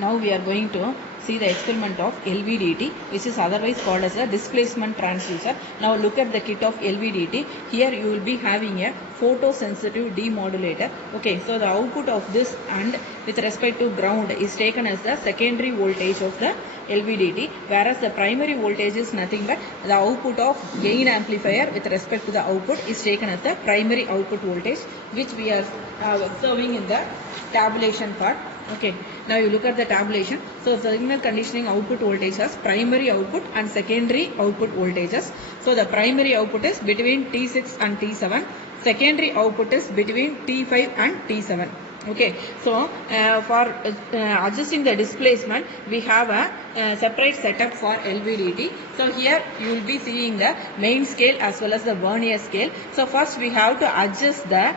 Now we are going to see the experiment of LVDT, which is otherwise called as a displacement transducer. Now look at the kit of LVDT. Here you will be having a photosensitive demodulator. Okay, so the output of this and with respect to ground is taken as the secondary voltage of the LVDT, whereas the primary voltage is nothing but the output of gain amplifier with respect to the output is taken as the primary output voltage, which we are observing in the tabulation part. Okay, now you look at the tabulation. So signal conditioning output voltage has primary output and secondary output voltages. So the primary output is between T6 and T7. Secondary output is between T5 and T7. Okay, so for adjusting the displacement, we have a separate setup for LVDT. So here you will be seeing the main scale as well as the vernier scale. So first we have to adjust the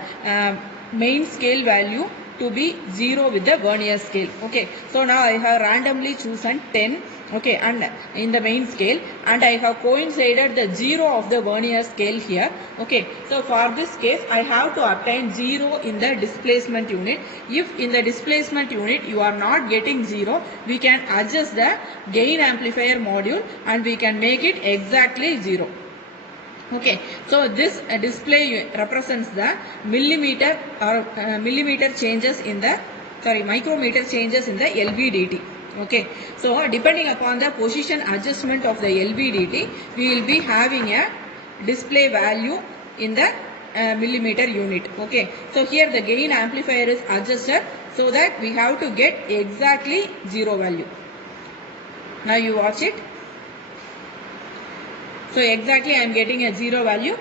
main scale value to be 0 with the vernier scale. Okay, so now I have randomly chosen 10. Okay, and in the main scale, and I have coincided the 0 of the vernier scale here. Okay, so for this case I have to obtain 0 in the displacement unit. If in the displacement unit you are not getting 0, we can adjust the gain amplifier module and we can make it exactly 0. Okay, so this display represents the millimeter or millimeter changes in the micrometer changes in the LVDT. Okay, so depending upon the position adjustment of the LVDT, we will be having a display value in the millimeter unit. Okay, so here the gain amplifier is adjusted so that we have to get exactly 0 value. Now you watch it. So exactly I am getting a 0 value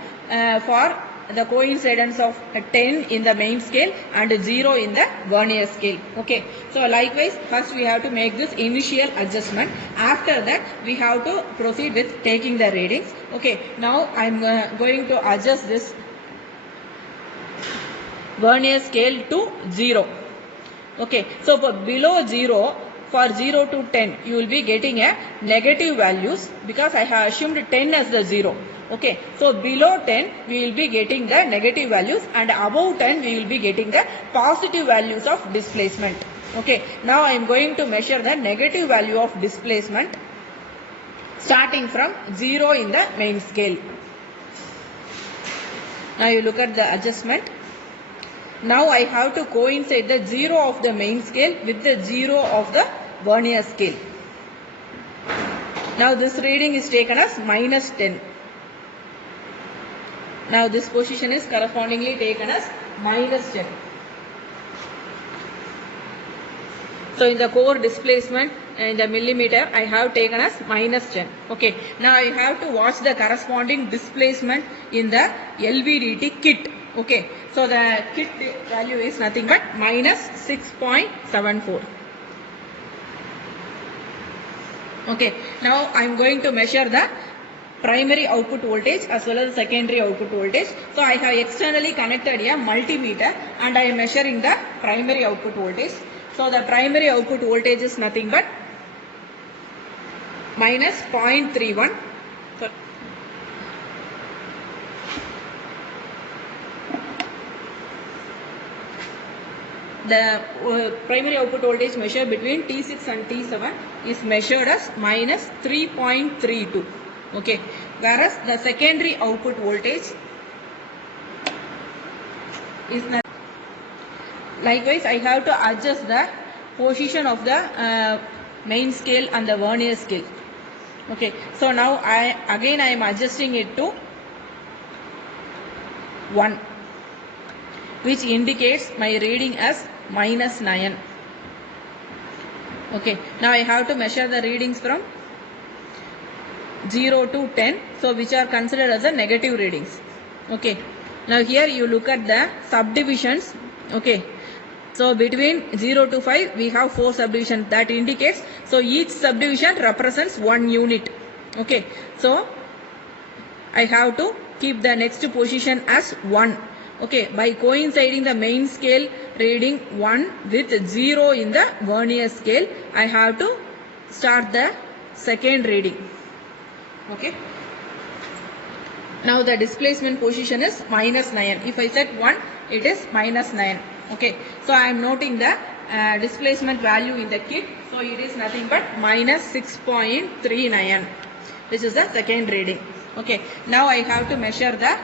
for the coincidence of 10 in the main scale and 0 in the vernier scale. Okay, so likewise first we have to make this initial adjustment. After that we have to proceed with taking the readings. Okay, now I am going to adjust this vernier scale to 0. Okay, so for below 0, for 0 to 10 you will be getting a negative values because I have assumed 10 as the 0. Okay, so below 10 we will be getting the negative values and above 10 we will be getting the positive values of displacement. Okay, now I am going to measure the negative value of displacement starting from 0 in the main scale. Now you look at the adjustment. Now I have to coincide the 0 of the main scale with the 0 of the vernier scale. Now this reading is taken as minus 10. Now this position is correspondingly taken as minus 10. So in the core displacement in the millimeter I have taken as minus 10. Okay, now I have to watch the corresponding displacement in the LVDT kit. Okay, so the kit value is nothing but minus 6.74. Okay, now I am going to measure the primary output voltage as well as the secondary output voltage. So I have externally connected a multimeter and I am measuring the primary output voltage. So the primary output voltage is nothing but minus 0.31. The primary output voltage measured between T6 and T7 is measured as minus 3.32. Okay, whereas the secondary output voltage is not. Likewise, I have to adjust the position of the main scale and the vernier scale. Okay, so now I am adjusting it to 1, which indicates my reading as minus 9. Okay, now I have to measure the readings from 0 to 10, so which are considered as the negative readings. Okay, now here you look at the subdivisions. Okay, so between 0 to 5 we have 4 subdivisions, that indicates, so each subdivision represents 1 unit. Okay, so I have to keep the next position as 1. Okay, by coinciding the main scale reading 1 with 0 in the vernier scale, I have to start the second reading. Okay, now the displacement position is minus 9. If I set 1, it is minus 9. Okay, so I am noting the displacement value in the kit. So it is nothing but minus 6.39. This is the second reading. Okay. Now I have to measure the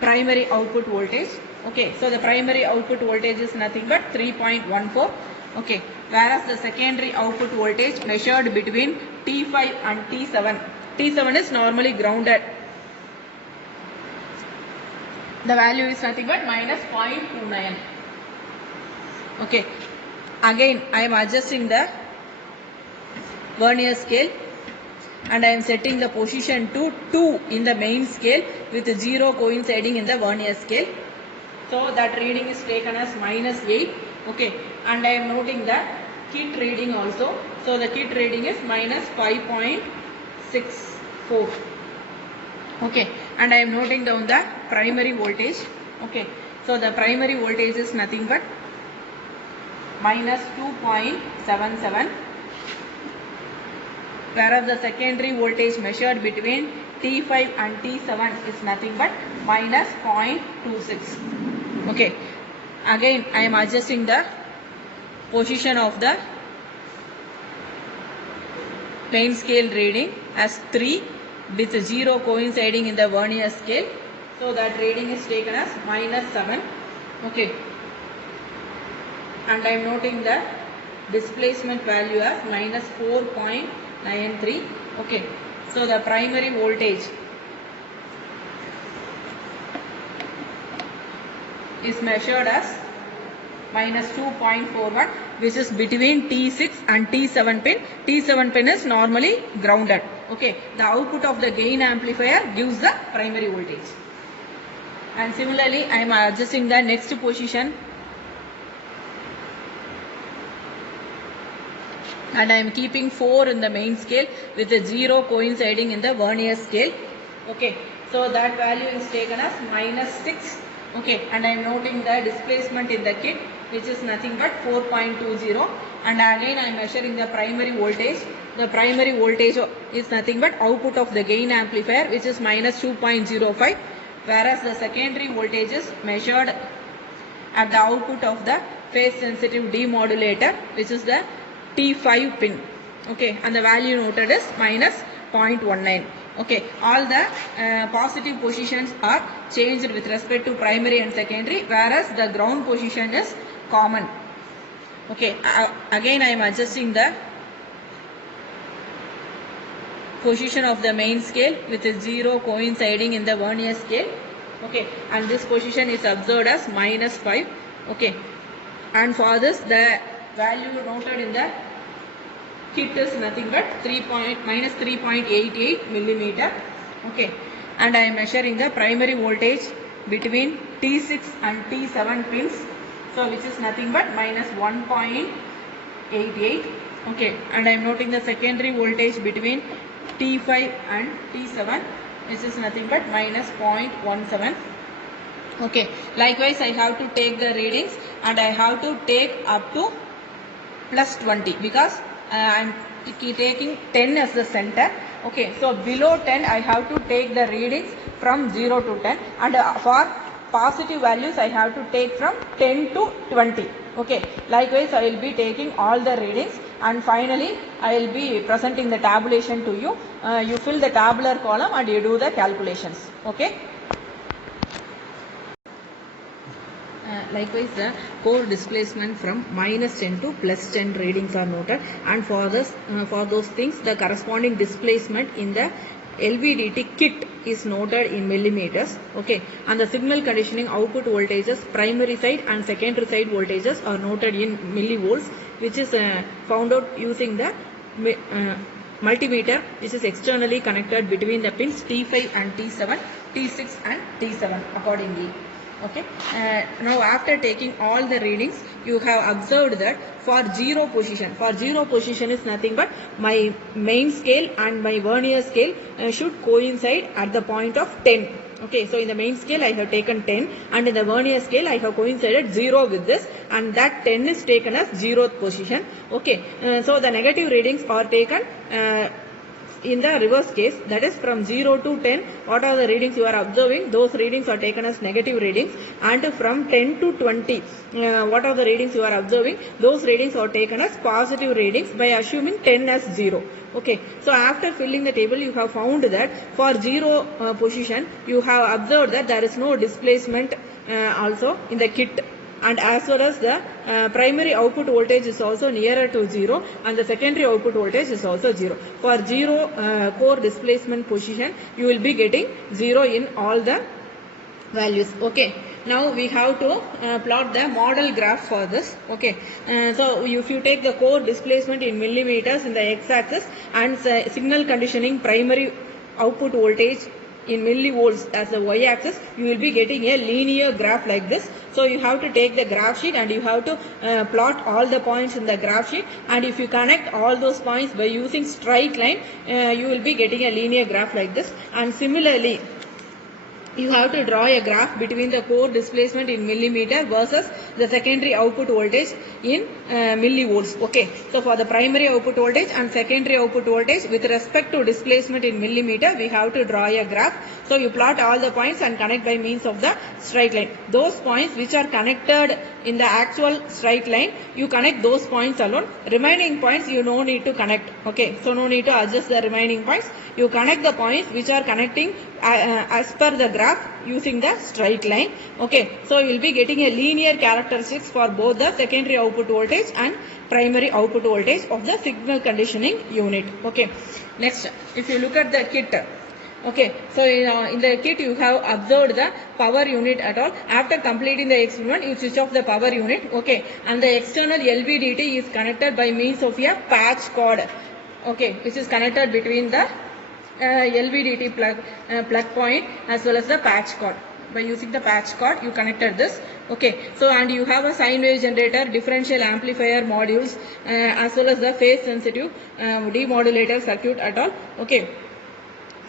primary output voltage. Okay. So the primary output voltage is nothing but 3.14. Okay. Whereas the secondary output voltage measured between T5 and T7. T7 is normally grounded. The value is nothing but minus 0.29. Okay. Again, I am adjusting the vernier scale and I am setting the position to 2 in the main scale with 0 coinciding in the vernier scale. So that reading is taken as minus 8. Okay. And I am noting the kit reading also. So the kit reading is minus 5.64. Okay. And I am noting down the primary voltage. Okay. So the primary voltage is nothing but minus 2.77. Whereas the secondary voltage measured between T5 and T7 is nothing but minus 0.26. Okay. Again, I am adjusting the position of the main scale reading as 3 with 0 coinciding in the vernier scale. So that reading is taken as minus 7. Okay. And I am noting the displacement value as minus 4.93. Okay. So the primary voltage is measured as minus 2.41, which is between T6 and T7 pin. T7 pin is normally grounded. Okay. The output of the gain amplifier gives the primary voltage. And similarly, I am adjusting the next position. And I am keeping 4 in the main scale with a 0 coinciding in the vernier scale. Okay. So that value is taken as minus 6. Okay. And I am noting the displacement in the kit, which is nothing but 4.20. And again I am measuring the primary voltage. The primary voltage is nothing but output of the gain amplifier, which is minus 2.05. Whereas the secondary voltage is measured at the output of the phase sensitive demodulator, which is the T5 pin. Okay. And the value noted is minus 0.19. Okay. All the positive positions are changed with respect to primary and secondary, whereas the ground position is common. Okay. Again I am adjusting the position of the main scale with a 0 coinciding in the vernier scale. Okay. And this position is observed as minus 5. Okay. And for this, the value noted in the kit is nothing but minus 3.88 millimeter. Okay. And I am measuring the primary voltage between T6 and T7 pins. So which is nothing but minus 1.88. Okay. And I am noting the secondary voltage between T5 and T7, which is nothing but minus 0.17. Okay. Likewise, I have to take the readings and I have to take up to plus 20 because I am taking 10 as the center. Okay. So below 10 I have to take the readings from 0 to 10, and for positive values I have to take from 10 to 20. Okay. Likewise, I will be taking all the readings and finally I will be presenting the tabulation to you. You fill the tabular column and you do the calculations. Okay. Likewise, the core displacement from minus 10 to plus 10 readings are noted, and for this, for those things, the corresponding displacement in the LVDT kit is noted in millimeters. Okay, and the signal conditioning output voltages, primary side and secondary side voltages are noted in millivolts, which is found out using the multimeter, which is externally connected between the pins T5 and T7, T6 and T7 accordingly. Okay. Now after taking all the readings, you have observed that for 0 position is nothing but my main scale and my vernier scale should coincide at the point of 10. Okay, so in the main scale I have taken 10 and in the vernier scale I have coincided 0 with this, and that 10 is taken as 0th position. Okay, so the negative readings are taken in the reverse case, that is from 0 to 10, what are the readings you are observing? Those readings are taken as negative readings, and from 10 to 20, what are the readings you are observing? Those readings are taken as positive readings by assuming 10 as 0. Okay, so after filling the table, you have found that for 0 position, you have observed that there is no displacement also in the kit, and as well as the primary output voltage is also nearer to 0, and the secondary output voltage is also 0. For 0 core displacement position, you will be getting 0 in all the values. Okay, now we have to plot the model graph for this. Okay, so if you take the core displacement in millimeters in the x-axis and signal conditioning primary output voltage in millivolts as the y-axis, you will be getting a linear graph like this. So you have to take the graph sheet and you have to plot all the points in the graph sheet, and if you connect all those points by using straight line, you will be getting a linear graph like this. And similarly, you have to draw a graph between the core displacement in millimeter versus the secondary output voltage in millivolts. Okay, so for the primary output voltage and secondary output voltage with respect to displacement in millimeter, we have to draw a graph. So you plot all the points and connect by means of the straight line. Those points which are connected in the actual straight line, you connect those points alone. Remaining points you no need to connect. Okay, so no need to adjust the remaining points. You connect the points which are connecting as per the graph using the straight line. Okay, so you will be getting a linear characteristics for both the secondary output voltage and primary output voltage of the signal conditioning unit. Okay, next, if you look at the kit. Okay, so in the kit you have observed the power unit at all. After completing the experiment, you switch off the power unit. Okay, and the external LVDT is connected by means of a patch cord. Okay, which is connected between the LVDT plug point as well as the patch cord. By using the patch cord, you connected this. Okay, so and you have a sine wave generator, differential amplifier modules, as well as the phase sensitive demodulator circuit at all. Okay.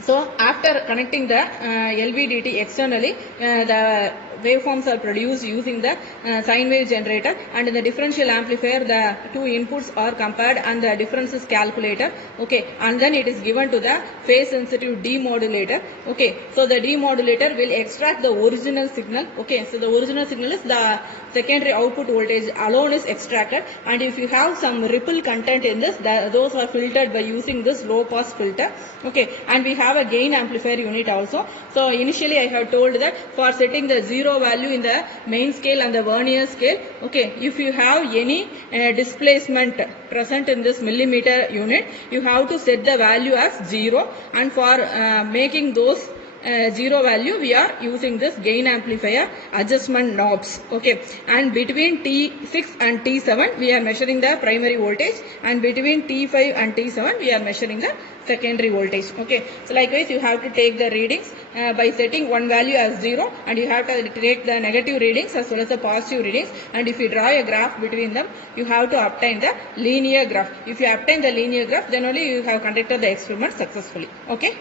So after connecting the LVDT externally, the waveforms are produced using the sine wave generator, and in the differential amplifier the two inputs are compared and the difference is calculated. Okay, and then it is given to the phase sensitive demodulator. Okay, so the demodulator will extract the original signal. Okay, so the original signal is the secondary output voltage alone is extracted, and if you have some ripple content in this, those are filtered by using this low pass filter. Okay, and we have a gain amplifier unit also. So initially I have told that for setting the 0 value in the main scale and the vernier scale, okay, if you have any displacement present in this millimeter unit, you have to set the value as 0, and for making those 0 value, we are using this gain amplifier adjustment knobs. Okay, and between T6 and T7 we are measuring the primary voltage, and between T5 and T7 we are measuring the secondary voltage. Okay, so likewise you have to take the readings by setting one value as 0, and you have to take the negative readings as well as the positive readings, and if you draw a graph between them, you have to obtain the linear graph. If you obtain the linear graph, then only you have conducted the experiment successfully. Okay.